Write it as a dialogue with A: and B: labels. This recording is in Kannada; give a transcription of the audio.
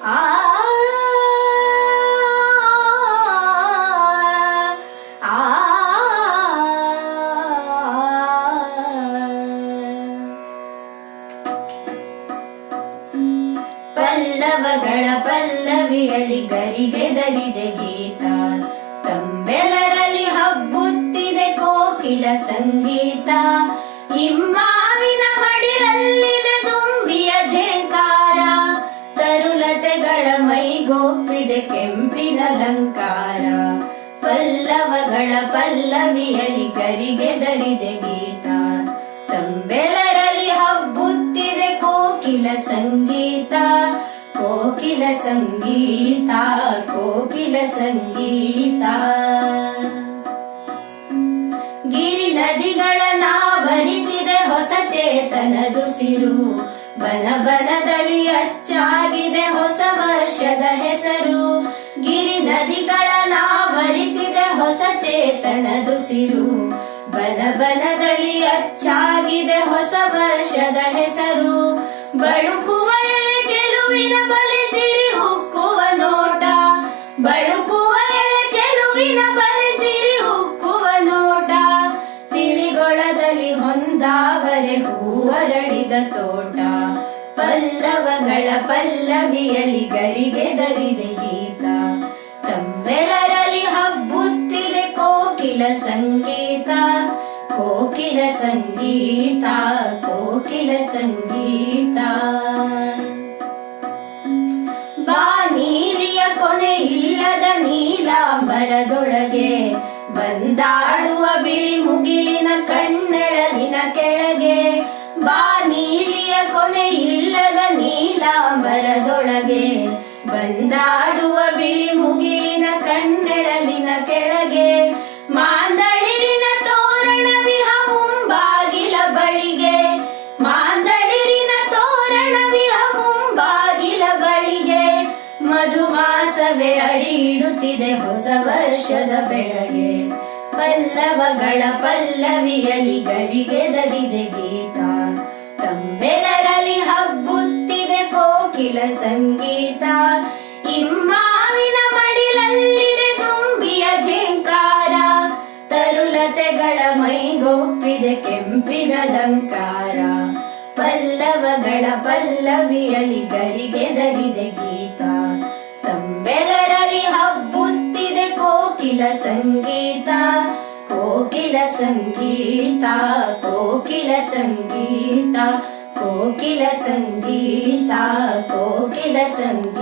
A: ಪಲ್ಲವಗಳ ಪಲ್ಲವಿಯಲಿ ಗರಿಗೆ ದರಿದೆ ಗೀತ. ತಂಬೆಲರಲ್ಲಿ ಹಬ್ಬುತ್ತಿದೆ ಕೋಕಿಲ ಸಂಗೀತ. ಇಮ್ಮಾವಿನ ಮಡಿಲಲ್ಲಿದೆ ದುಂಬಿಯ ತರುಲತೆಗಳ ಮೈಗೊಪ್ಪಿದೆ ಕೆಂಪಿನ ಅಲಂಕಾರ. ಪಲ್ಲವಗಳ ಪಲ್ಲವಿಯಲಿ ಕರಿಗೆ ದರಿದೆ ಗೀತ. ತಂಬೆಲರಲ್ಲಿ ಹಬ್ಬುತ್ತಿದೆ ಕೋಕಿಲ ಸಂಗೀತ. ಕೋಕಿಲ ಸಂಗೀತ ಕೋಕಿಲ ಸಂಗೀತ. ಗಿರಿ ನದಿಗಳ ನಾವರಿಸಿದೆ ಹೊಸ ಚೇತನದುಸಿರು ಬನ ಅಚ್ಚಾಗಿದೆ ಹೊಸ ವರ್ಷದ ಹೆಸರು. ಗಿರಿ ನದಿಗಳನ್ನಾವರಿಸಿದೆ ಹೊಸ ಚೇತನದುಸಿರು ಬನ ಬನದಲ್ಲಿ ಅಚ್ಚಾಗಿದೆ ಹೊಸ ವರ್ಷದ ಹೆಸರು. ಬಳುಕುವ ಚೆಲುವಿನ ಬಲೆ ಸಿರಿ ಉಕ್ಕುವ ನೋಟ. ಬಳುಕುವ ಪಲ್ಲವಗಳ ಪಲ್ಲವಿಯಲಿ ಗರಿಗೆ ದರಿದೆ ಗೀತ. ತಮ್ಮೆಲರಲ್ಲಿ ಹಬ್ಬುತ್ತಿದೆ ಕೋಕಿಲ ಸಂಗೀತ. ಕೋಕಿಲ ಸಂಗೀತ ಕೋಕಿಲ ಸಂಗೀತ. ಬಾ ನೀಲಿಯ ಕೊನೆ ಇಲ್ಲದ ನೀಲಾಂಬರದೊಳಗೆ ಬಂದಾಡುವ ಬಿಳಿ ಮುಗಿಲಿನ ಕಣ್ಣೆಳಲಿನ ಕೆಳಗೆ ಬಂದಾಡುವ ಬಿಳಿ ಮುಗಿಲಿನ ಕಣ್ಣೆಳಲಿನ ಕೆಳಗೆ, ಮಾಂದಳಿರಿನ ತೋರಣ ವಿಹ ಮುಂಬಾಗಿಲ ಬಳಿಗೆ, ಮಾಂದಳಿರಿನ ತೋರಣ ವಿಹ ಮುಂಬಾಗಿಲ ಬಳಿಗೆ, ಮಧುಮಾಸವೇ ಅಡಿ ಇಡುತ್ತಿದೆ ಹೊಸ ವರ್ಷದ ಬೆಳಗ್ಗೆ ಪಲ್ಲವಗಳ ಪಲ್ಲವಿಯಲಿ ಗರಿಗೆ ದರಿದೆ ಗೀತ. ತರುಲತೆಗಳ ಮೈಗೊಪ್ಪಿದೆ ಕೆಂಪಿನ ಅಲಂಕಾರ ಪಲ್ಲವಗಳ ಪಲ್ಲವಿಯಲಿ ಗರಿಗೆ ದರಿದೆ ಗೀತ. ತಂಬೆಲರಲ್ಲಿ ಹಬ್ಬುತ್ತಿದೆ ಕೋಕಿಲ ಸಂಗೀತ. ಕೋಕಿಲ ಸಂಗೀತ ಕೋಕಿಲ ಸಂಗೀತ ಕೋಕಿಲ ಸಂಗೀತ ಕೋಕಿಲ ಸಂಗೀತ.